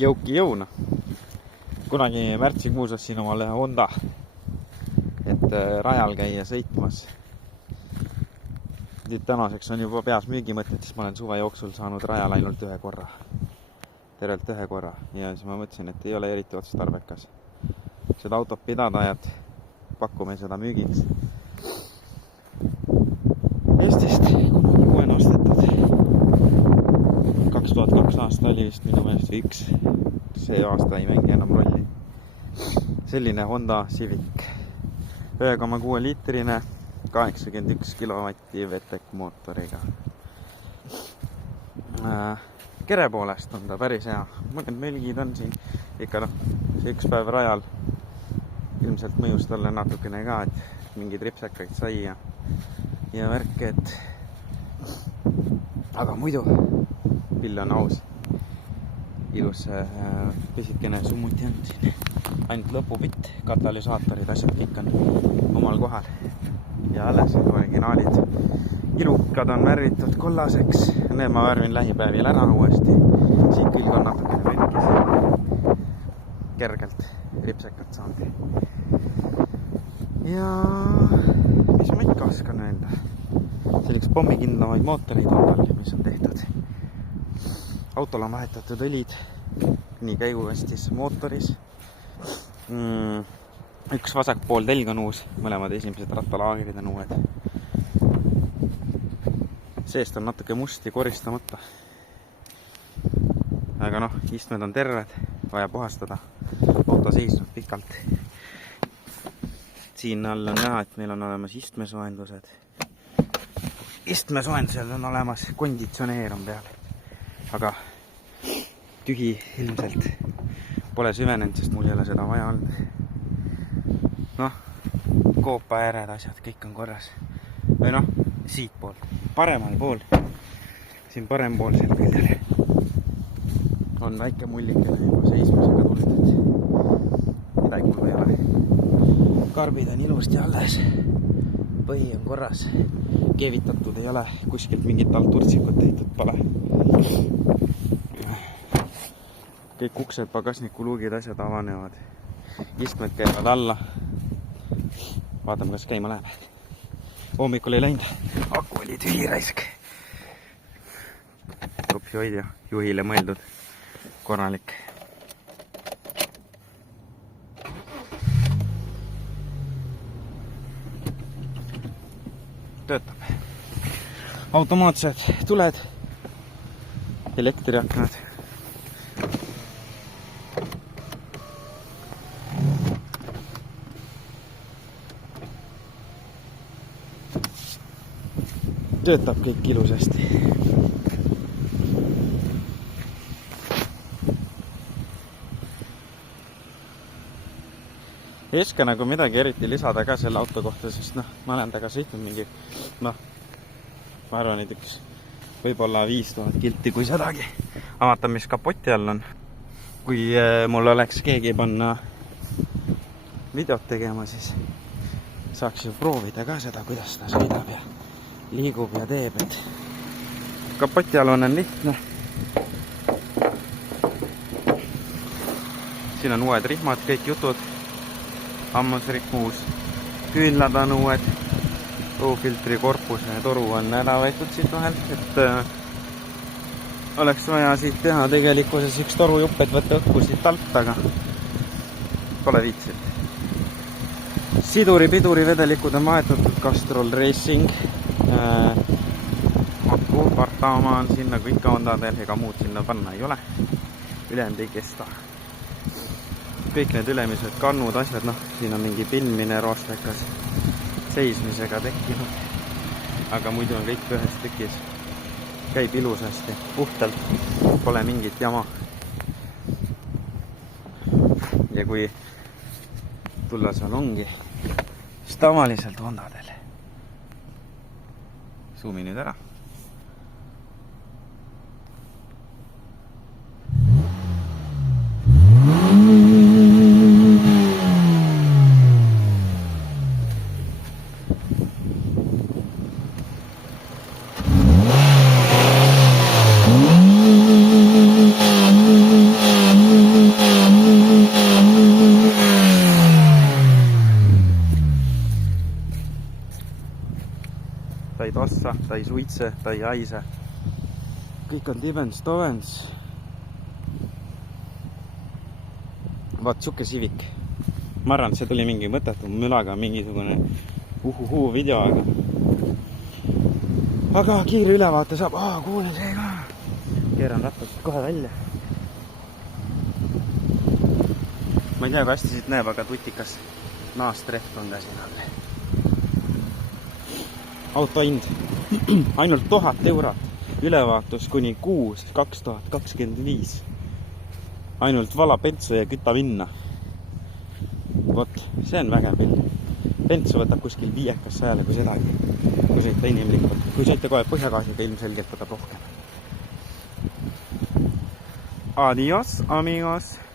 Jõuki jõuna. Kunagi märtsikuus ostsin omale Honda, et rajal käia sõitmas. Nüüd tänaseks on juba peas müügimõtetes, ma olen suve jooksul saanud rajal ainult ühe korra. Tervelt ühe korra. Ja siis ma mõtlesin, et ei ole eriti otstarbekas seda autot pidada, et pakume seda müügiks. Eestist uuena ostetud. 2002 aasta oli vist minu meelest või 1. See aasta ei mängi enam rolli. Selline Honda Civic. 1,6 liitrine, 81 kilovatti VTEC mootoriga. Kere poolest on ta päris hea. Mõned mölgid on siin. Ikka see üks päev rajal ilmselt mõjus talle natukene ka, et mingid ripsakaid sai ja värk, et aga muidu pill on aus. Ilus pisikene summuti on siin. Ainult lõpupitt, katalüsaatorid, asjad kõik on omal kohal. Ja alles originaalid. Ilukad on värvitud kollaseks. Need ma värvin lähipäevil ära uuesti. Siin külg on natukene venikes. Kergelt ripsekat saanud. Ja mis ma ikka oskan öelda? Selleks pommikindlamaid mootoreid on, mis on tehtud. Autol on vahetatud õlid nii käigukastis mootoris. Üks vasakpool telg on uus, mõlemad esimesed rattalaagrid on uued. Seest on natuke must ja koristamata. Aga istmed on terved, vaja puhastada. Auto seisnud pikalt. Siin all on näha, et meil on olemas istmesoendused. Istmesoendusel on olemas konditsioneer on peal. Aga tühi ilmselt pole süvenenud, sest mul ei ole seda vaja olnud. Koopa ääred, asjad, kõik on korras. Või siit pool, paremal pool. Siin parempoolsel küljel on väike mullikene juba seismisega tulnud. Midagi mul ei ole. Karbid on ilusti alles. Põhi on korras. Keevitatud ei ole. Kuskilt mingit alturtsikut tehtud pole. Kõik uksed, pagasniku luugid, asjad avanevad. Istmed käivad alla. Vaatame, kas käima läheb. Hommikul ei läinud. Aku oli tühi raisk. Kopsi hoidja. Juhile mõeldud. Korralik. Töötab. Automaatsed tuled. Elektriaknad. Töötab kõik ilusasti. Ei oska nagu midagi eriti lisada ka selle auto kohta, sest ma olen taga sõitnud mingi, ma arvan, et üks võib-olla 5000 kilti, kui sedagi. Vaata, mis kapoti all on. Kui mul oleks keegi panna videot tegema, siis saaks ju proovida ka seda, kuidas ta sõidab ja liigub ja teeb, et kapoti alune on lihtne. Siin on uued rihmad, kõik jutud. Hammasrihm uus. Küünlad on uued. Õhufiltri korpuse toru on ära võetud siit vahel, et oleks vaja siit teha tegelikkuses üks torujupp, et võtta õhku siit alt, aga pole viitsid. Siduri, piduri, vedelikud on vahetatud, Castrol Racing. Aku, partaoma on siin nagu ikka Hondadel, ega muud sinna panna ei ole. Ülejäänud ei kesta. Kõik need ülemised kannud asjad, siin on mingi pilmine roostekas seismisega tekkinud. Aga muidu on kõik ühes tükis. Käib ilusasti, puhtalt, pole mingit jama. Ja kui tulla salongi, siis tavaliselt Hondadel. Suumi nüüd ära. ta ei suitse, ta ei haise. Kõik on tibens-tovens. Vaat siuke Civic. Ma arvan, et see tuli mingi mõttetu mülaga, mingisugune video, aga kiire ülevaate saab. Kuulen see ka. Keeran rattad kohe välja. Ma ei tea, kui hästi siit näeb, aga tutikas naastrehv on ka siin all. Auto hind ainult 1000 eurot. Ülevaatus kuni 2025. Ainult vala Pentsu ja küta vinna. Vot, see on vägev pill. Pentsu võtab kuskil 5 sajale, kui sedagi. Kui sõita inimlikult. Kui sõita kohe põhjagaasiga, ilmselgelt võtab rohkem. Adios, amigos!